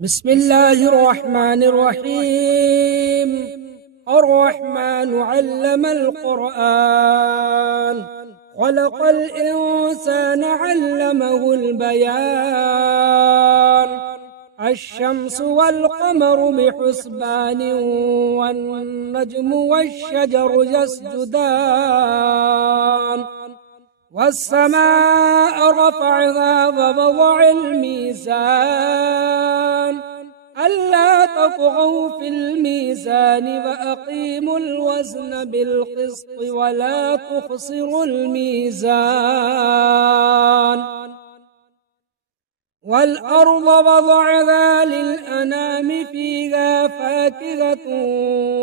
بسم الله الرحمن الرحيم. الرحمن علم القرآن، خلق الإنسان علمه البيان. الشمس والقمر بحسبان، والنجم والشجر يسجدان. والسماء رفعها ووضع الميزان، ألا تطغوا في الميزان وأقيموا الوزن بالقسط ولا تخسروا الميزان. والأرض وضعها للأنام، فيها فاكهة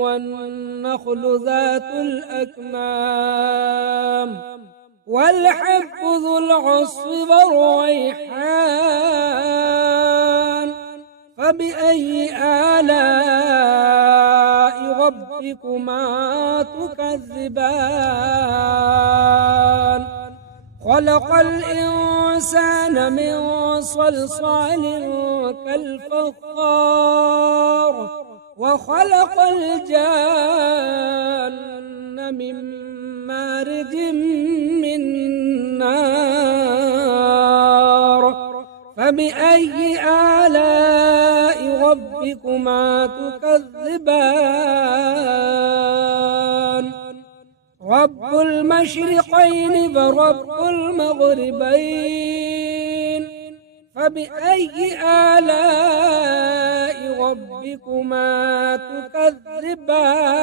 والنخل ذات الأكمام، والحب ذو العصف والريحان. فبأي آلاء ربكما تكذبان؟ خلق الإنسان من صلصال كالفخار، وخلق الجان من مارج من نار. فبأي آلاء ربكما تكذبان؟ رب المشرقين ورب المغربين، فبأي آلاء ربكما تكذبان؟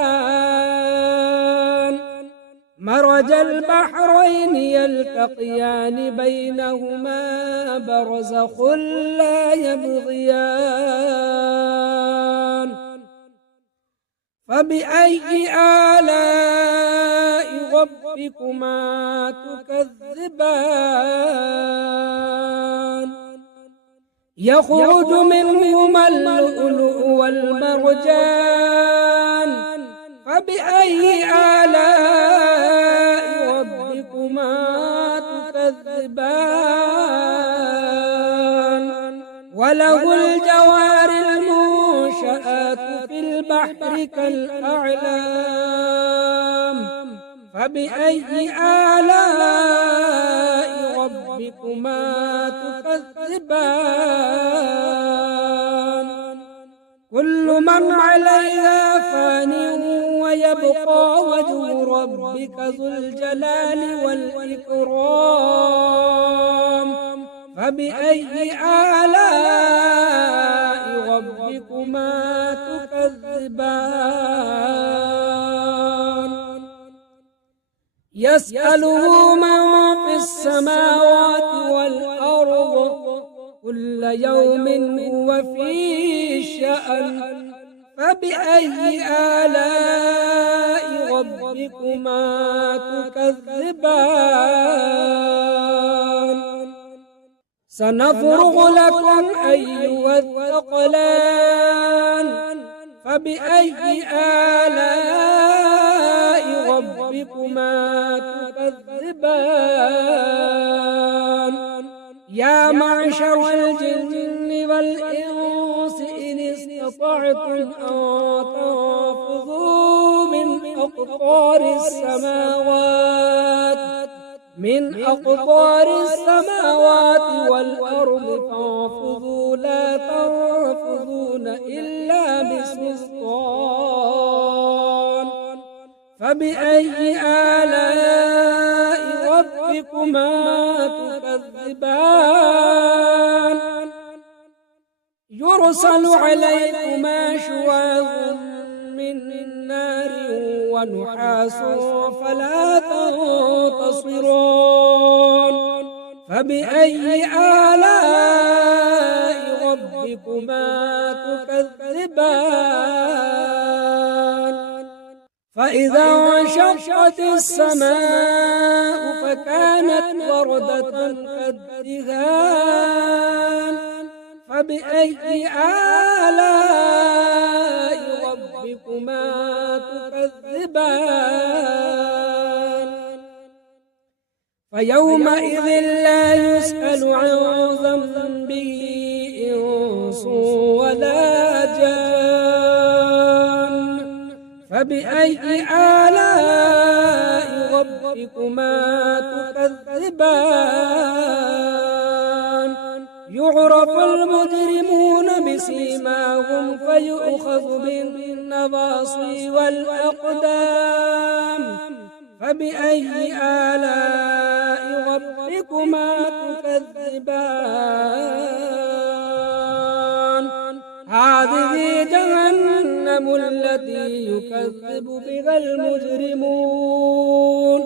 مرج البحرين يلتقيان، بينهما برزخ لا يبغيان. فبأي آلاء ربكما تكذبان؟ يخرج منهما اللؤلؤ والمرجان، فبأي آلاء ربكما تكذبان؟ وله الجوار المنشآت في البحر كالأعلام، فبأي آلاء ربكما تكذبان؟ كل من عليها فان، ويبقى وجه ربك ذو الجلال والإكرام. فبأي آلاء ربكما تكذبان؟ يسأله من في السماوات والأرض، كل يوم هو في شأن. فبأي آلاء ربكما تكذبان؟ سنفرغ لكم أيها الثقلان، فبأي آلاء ربكما تكذبان؟ يا معشر الجن والإنس إن استطعتم أن تنفذوا من أقطار السماوات والأرض، فانفذوا لا تنفذون إلا بسلطان. فبأي آلاء ربكما تكذبان؟ يرسل عليكما شواظ من نار ونحاس فلا تنتصران. فبأي آلاء ربكما تكذبان؟ فإذا انشقت السماء فكانت وردة كالدهان. فبأي آلاء ربكما تكذبان؟ فيومئذ لا يسأل عن ذنبه إنس فبأي آلاء ربكما تكذبان يعرف المجرمون بسيماهم فيؤخذ بالنواصي والأقدام فبأي آلاء ربكما تكذبان هذه جهنم التي يكذب بها المجرمون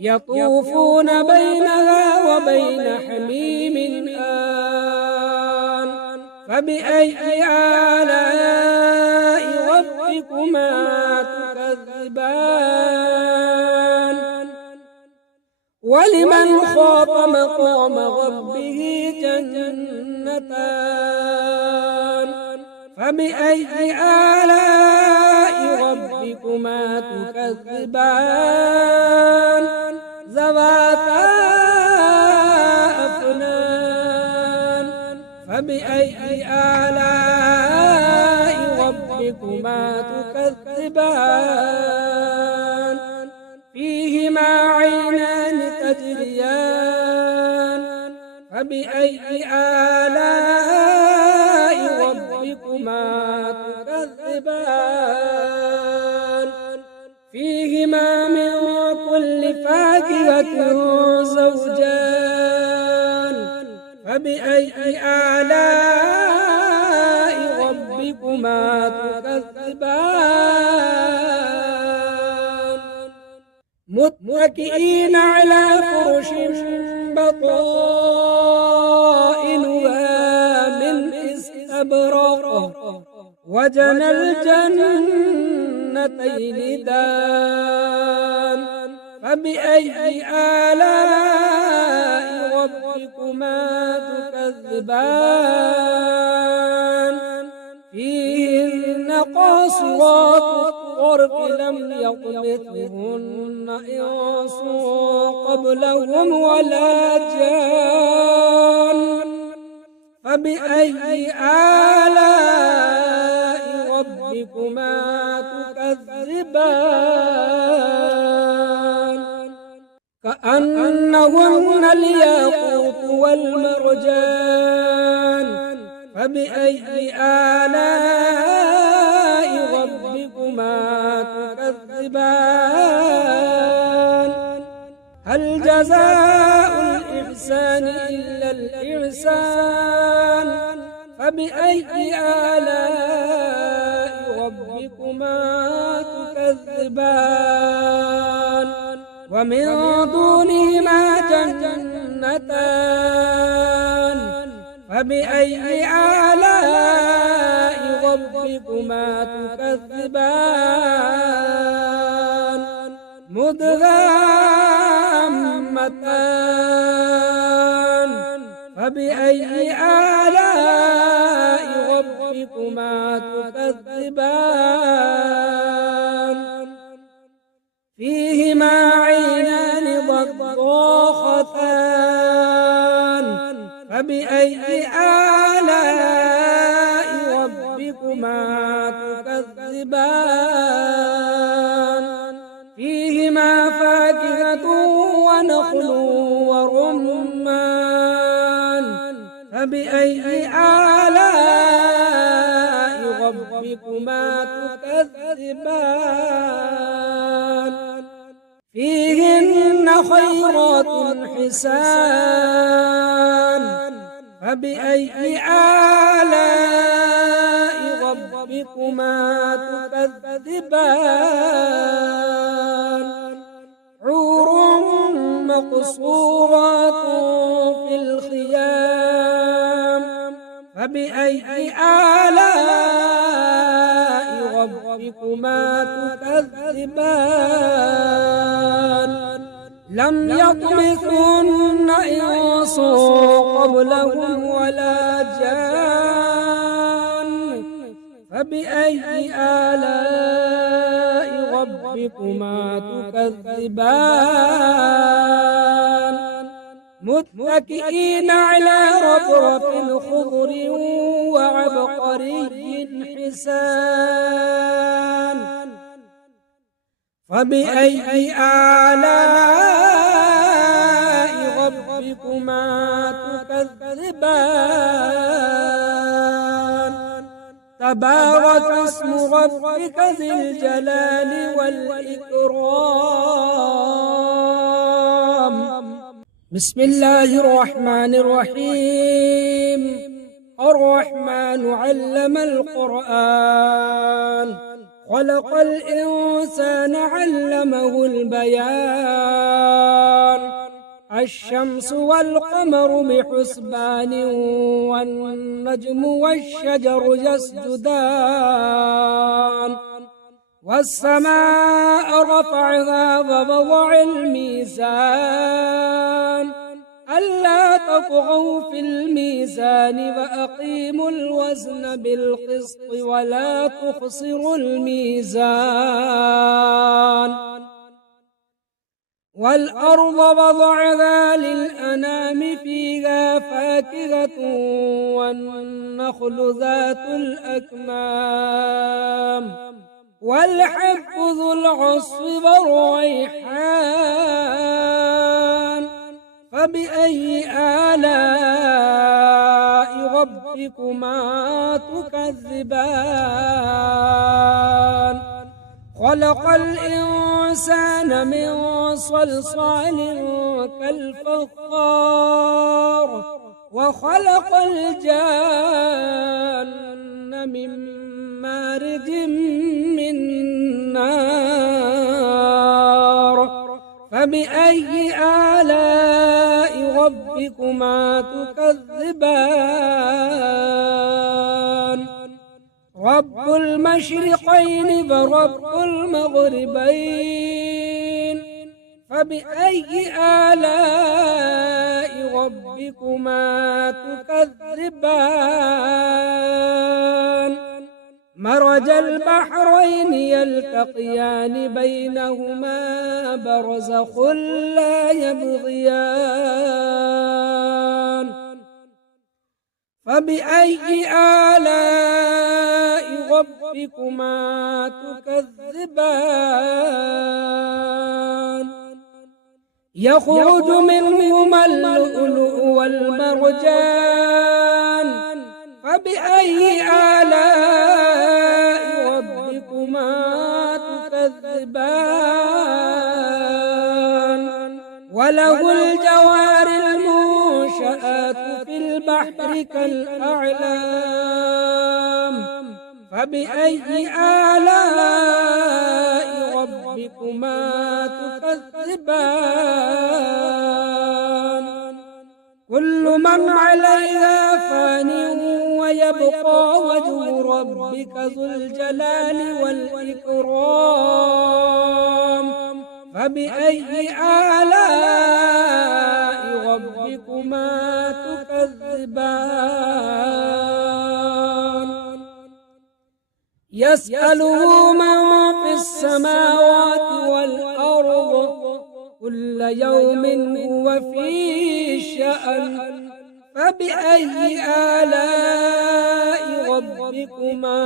يطوفون بينها وبين حميم آن فبأي آلاء ربكما تكذبان ولمن خاف مقام ربه جنتان فبأي آلاء ربكما تكذبان ذواتا أفنان فبأي آلاء ربكما تكذبان فيهما عينان تجريان فبأي آلاء ربكما تكذبان فيهما من كل فاكهة زوجان فبأي آلاء ربكما تكذبان متكئين على فرش بطائنها من استبرق وجنى الجنتين دان فبأي آلاء ربكما تكذبان فيهن قاصرات الطرف لم يطمثهن إنس قبلهم ولا جان فبأي آلاء ربكما تكذبان كأنهن الياقوت والمرجان فبأي آلاء ربكما تكذبان هل جزاء الإحسان إلا الإحسان فبأي آلاء ربكما تكذبان ومن دونهما جنتان فبأي آلاء ربكما تكذبان مدغامتان فبأي آلاء ربكما تكذبان فيهما عينان ضاختان فبأي آلاء ربكما تكذبان فيهما فاكهة ونخل ورمان فبأي آلاء ربكما تكذبان فيهن خيرات حسان فبأي آلاء ربكما تكذبان حور مقصورات في الخيام فبأي آلاء ربكما تكذبان لم يطمثهن إنس قبلهم ولا جان فبأي آلاء ربكما تكذبان متكئين على رفرف خضر وعبقري حسان فبأي آلاء ربكما تكذبان تبارك اسم ربك ذي الجلال والإكرام بسم الله الرحمن الرحيم الرحمن علم القرآن خلق الإنسان علمه البيان الشمس والقمر بحسبان والنجم والشجر يسجدان والسماء رفعها ووضع الميزان ألا تطغوا في الميزان وأقيموا الوزن بالقسط ولا تخسروا الميزان والأرض وضعها للأنام فيها فاكهة والنخل ذات الأكمام والحب ذو العصف والريحان فبأي آلاء ربكما تكذبان خلق الإنسان من صلصال كالفخار وخلق الجان من مارج من نار فبأي آلاء ربكما تكذبان رب المشرقين ورب المغربين فبأي آلاء ربكما تكذبان مرج البحرين يلتقيان بينهما برزخ لا يبغيان فبأي آلاء ربكما تكذبان يخرج منهما اللؤلؤ والمرجان فبأي آلاء ربكما تكذبان وله الجوار المنشآت في البحر كالأعلام فبأي آلاء ربكما تكذبان كل من عليها فان ويبقى وجه ربك ذو الجلال والإكرام فبأي آلاء ربكما تكذبان يسأله من في السماوات والأرض كل يوم هو في شأن فبأي آلاء ربكما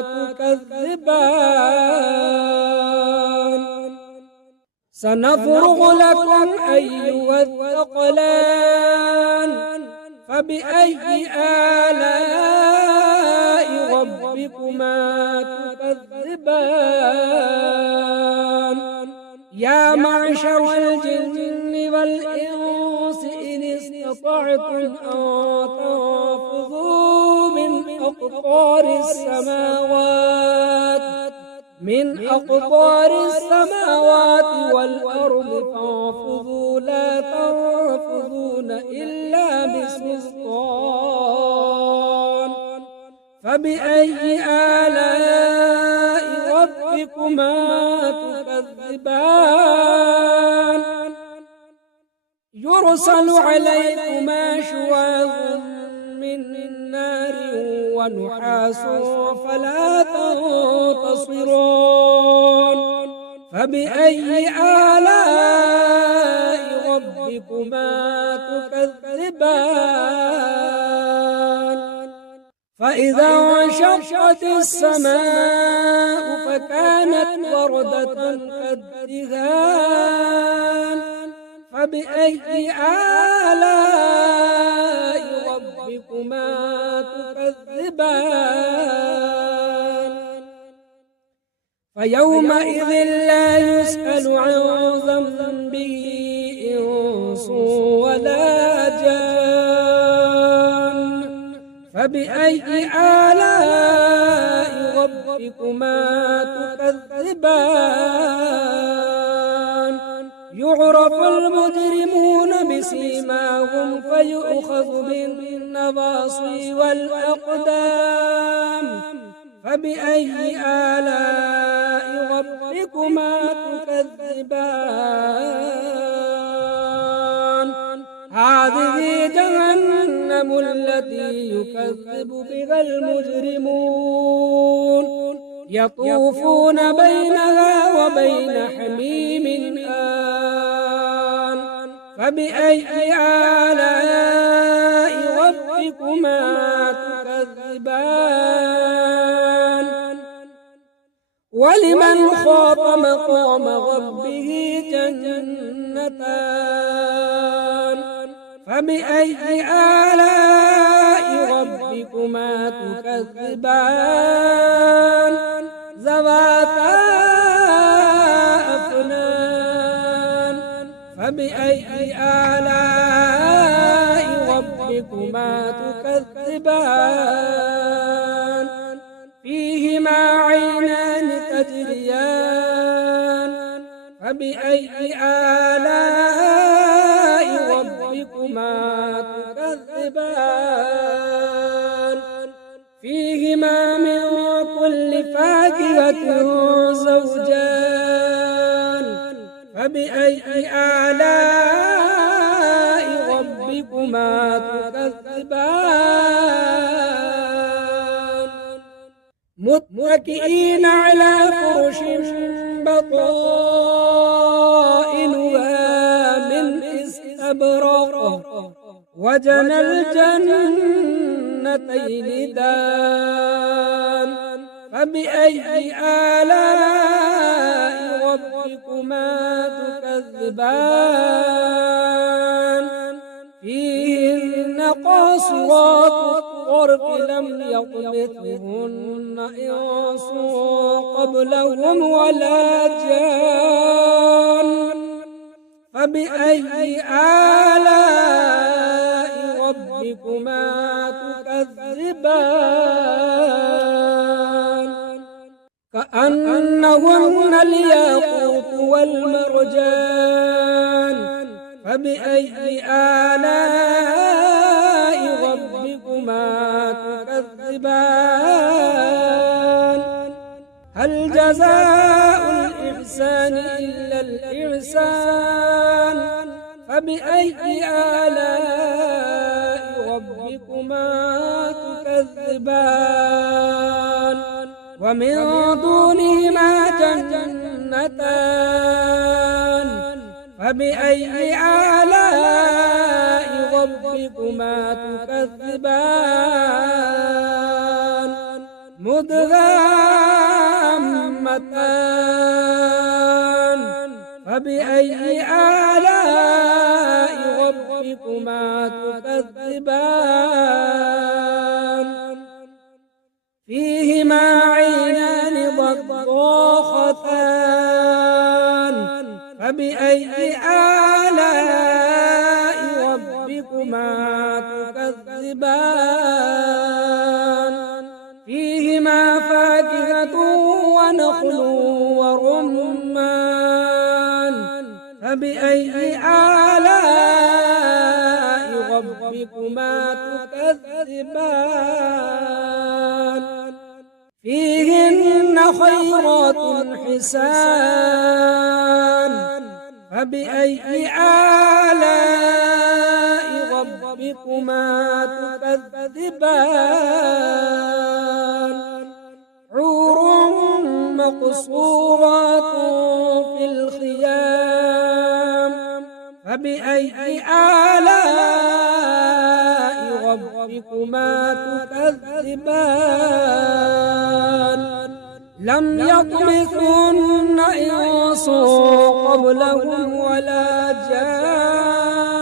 تكذبان سنفرغ لكم أيها الثقلان فبأي آلاء ربكما تكذبان يا معشر الجن والإنس إن استطعتم أن تنفذوا من أقطار السماوات والأرض فانفذوا لا تنفذون إلا بسلطان فبأي آلاء ربكما تكذبان يرسل عليكما شواظ من نار ونحاس فلا تنتصرون فبأي آلاء ربكما تكذبان فإذا انشقت السماء فكانت وردة كالدهان فبأي آلاء ربكما تكذبان فيومئذ لا يسأل عن ذنبه إنس ولا جان فبأي آلاء ربكما تكذبان يعرف المجرمون بسيماهم فيؤخذ بالنواصي والأقدام فبأي آلاء ربكما تكذبان هذه جهنم التي يكذب بها المجرمون يطوفون بينها وبين حميم آن فبأي آلاء ربكما تكذبان ولمن خاف مقام ربه جنتان فبأي آلاء ربكما تكذبان ذواتا أفنان فبأي آلاء ربكما تكذبان فيهما عينان تجريان فبأي آلاء ربكما تكذبان فيهما من كل فاكهة زوجان فبأي آلاء ربكما تكذبان متكئين على فرش بطائنها من استبرق وجنى الجنتين دان فبأي آلاء ربكما تكذبان فيهن قاصرات الطرف لم يطمثهن إنس قبلهم ولا جان فبأي آلاء ربكما تكذبان كأنهن الياقوت والمرجان فبأي آلاء ربكما تكذبان هل جزاء الإحسان إلا الإحسان فبأي آلاء ربكما تكذبان ومن دونهما جنتان فبأي آلاء ربكما تكذبان مدغامتان فبأي آلاء ربكما تكذبان فيهما عينان ضاختان فبأي آلاء ربكما تكذبان فيهما فاكهة ونخل ورمان فبأي آلاء ربكما تكذبان فيهن خيرات حسان فبأي آلاء ربكما تكذبان حور مقصورات في الخيام فبأي آلاء ربكما تكذبان لم يطمثهن إنس قبلهم ولا جان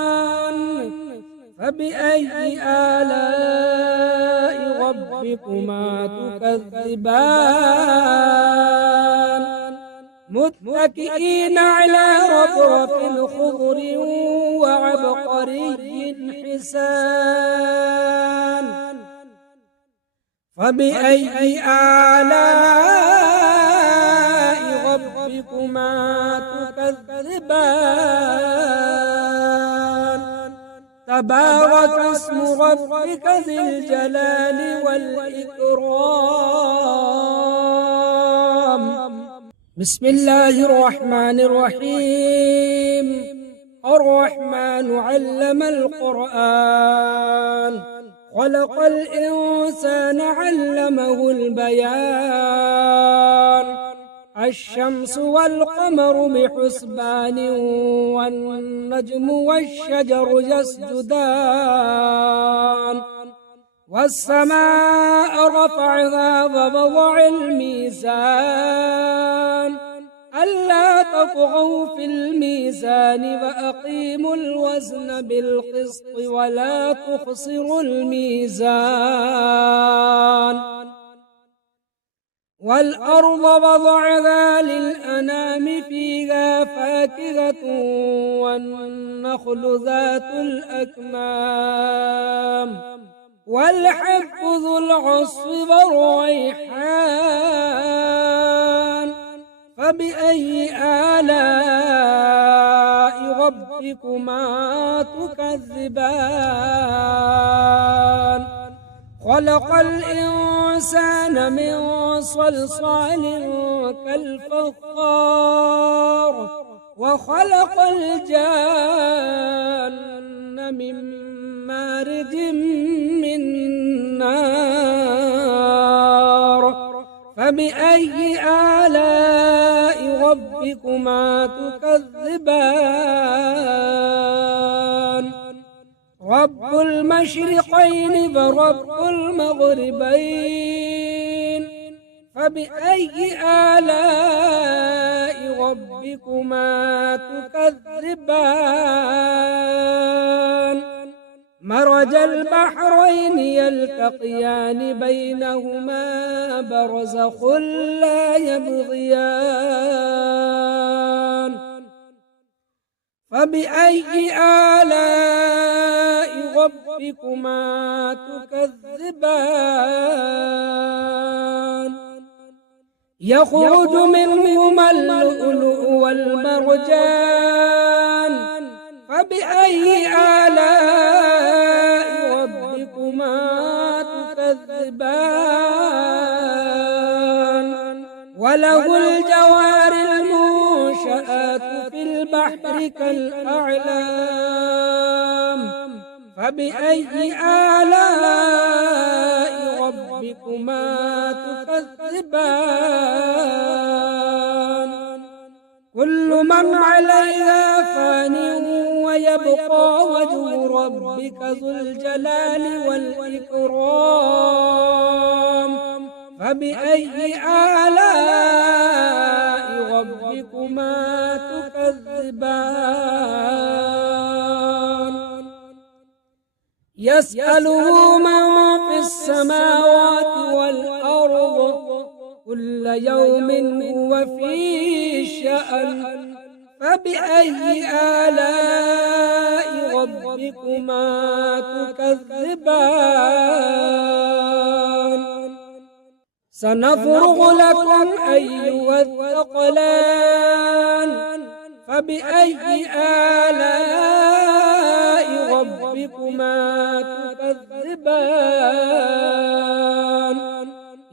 فبأي آلاء ربكما تكذبان متكئين على رفرف خضر وعبقري حسان فبأي آلاء ربكما تكذبان تبارك اسم ربك ذي الجلال والإكرام بسم الله الرحمن الرحيم الرحمن علم القرآن خلق الإنسان علمه البيان الشمس والقمر بحسبان والنجم والشجر يسجدان والسماء رفعها ووضع الميزان ألا تطغوا في الميزان وأقيموا الوزن بالقسط ولا تخسروا الميزان والأرض وضعها للأنام فيها فاكهة والنخل ذات الأكمام والحب ذو العصف والريحان فبأي آلاء ربكما تكذبان خلق الإنسان من صلصال كالفخار وخلق الجان من مارج من نار فبأي آلاء ربكما تكذبان رب المشرقين ورب المغربين فبأي آلاء ربكما تكذبان مرج البحرين يلتقيان بينهما برزخ لا يبغيان فبأي آلاء ربكما تكذبان يخرج منهما اللؤلؤ والمرجان فبأي آلاء ربكما تكذبان وله الجوار المنشآت في البحر كالأعلام فبأي آلاء ربكما تكذبان كل من عليها فان ويبقى وجه ربك ذو الجلال والإكرام فبأي آلاء ربكما تكذبان يسأله من في السماوات والأرض كل يوم هو في شأن فبأي آلاء ربكما تكذبان سنفرغ لكم أيها الثقلان فبأي آلاء ربكما تكذبان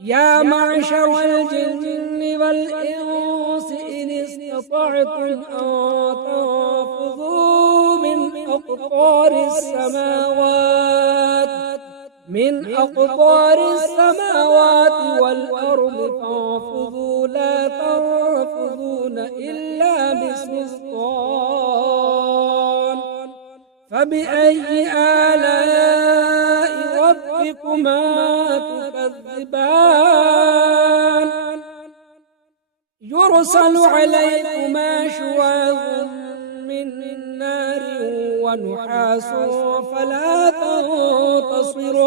يا معشر الجن والإنس إن استطعتم أن تنفذوا من أقطار السماوات والأرض فانفذوا لا تنفذون إلا بسلطان فبأي آلاء ربكما تكذبان يرسل عليكما شواظ من نار ونحاس فلا تنتصرون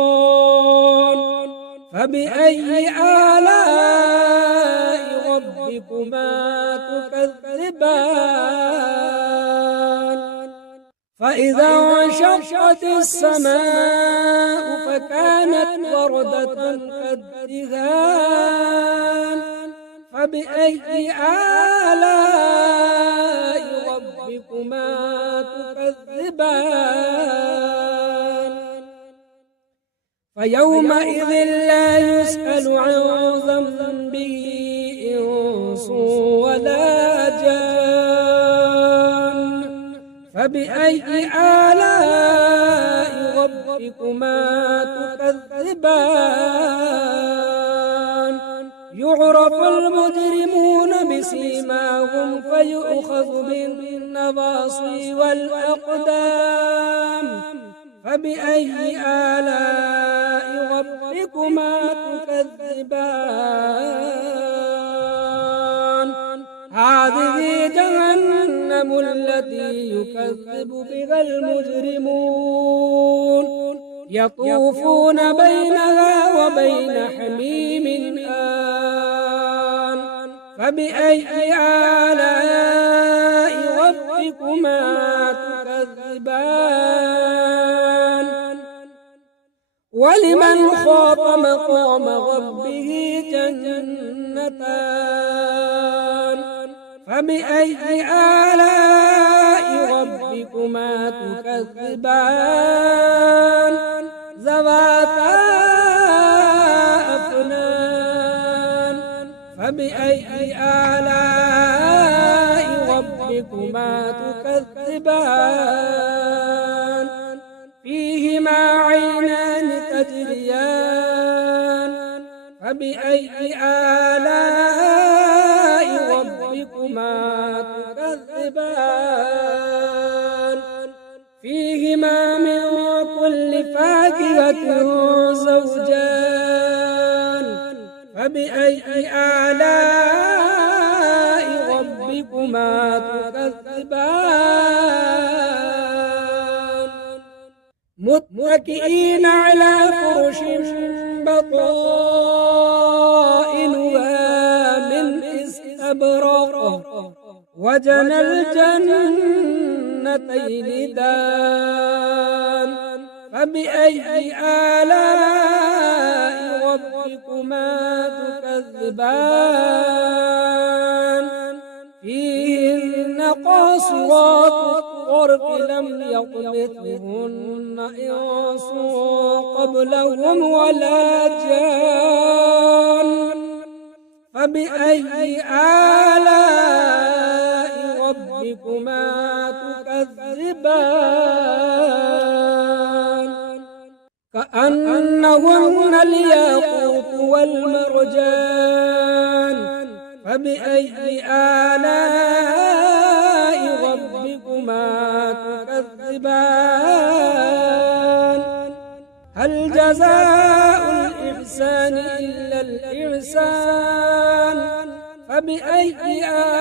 فبأي آلاء ربكما تكذبان فإذا انشقت السماء فكانت وردة كالدهان فبأي آلاء ربكما تكذبان فيومئذ لا يسأل عن ذنبه إنس ولا جان فبأي آلاء ربكما تكذبان يعرف المجرمون بسيماهم فيؤخذ بالنواصي والأقدام فبأي آلاء ربكما تكذبان هذه جهنم التي يكذب بها المجرمون يطوفون بينها وبين حميم آن فبأي آلاء ربكما تكذبان ولمن خاف مقام ربه جنتان فبأي آلاء ربكما تكذبان ذواتا أفنان فبأي آلاء ربكما تكذبان فيهما عينان تجريان فبأي آلاء ربكما تكذبان فيهما من كل فاكهة زوجان فبأي آلاء ربكما تكذبان متكئين على فرش بطائنها من استبرق وجنى الجنتين دان فبأي آلاء ربكما تكذبان فيهن قاصرات الطرف لم يطمثهن إنس قبلهم ولا جان فبأي آلاء ربكما تكذبان كأنهن الياقوت والمرجان فبأي آلاء ربكما تكذبان هل جزاء الإحسان إلا الإحسان فبأي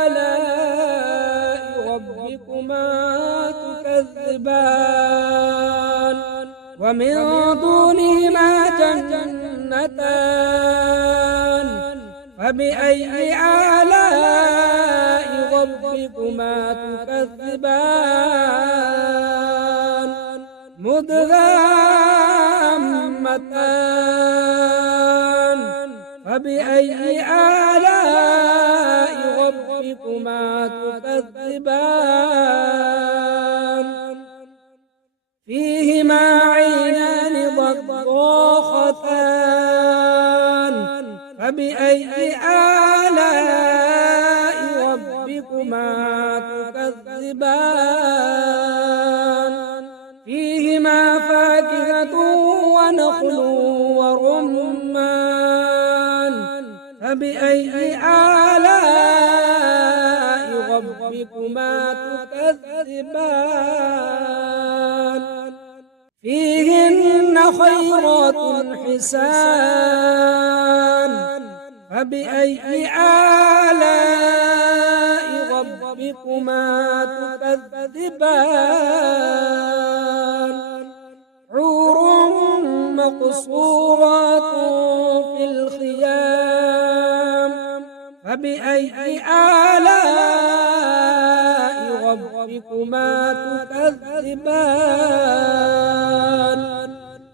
آلاء ربكما تكذبان ومن دونهما جنتان فبأي آلاء ربكما تكذبان مدهامتان فبأي آلاء ربكما تكذبان فيهما عينان ضاختان فبأي آلاء ربكما تكذبان فيهما فاكهة ونخل ورمان فبأي آلاء ربكما تكذبان فيهن خيرات حسان فبأي آلاء ربكما تكذبان حور مقصورات في الخيام فبأي آلاء ربكما تكذبان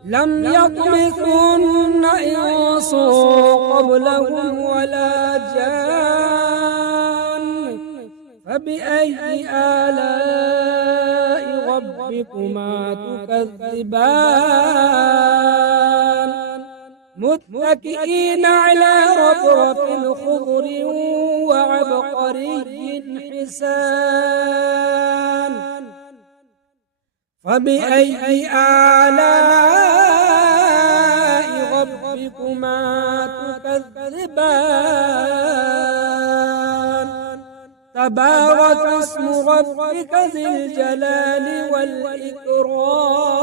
لم يطمثن إنس قبلهم ولا جان فبأي آلاء ربكما تكذبان متكئين على رفرف خضر وعبقري حسان فبأي آلاء ربكما تكذبان تبارك اسم ربك ذي الجلال والإكرام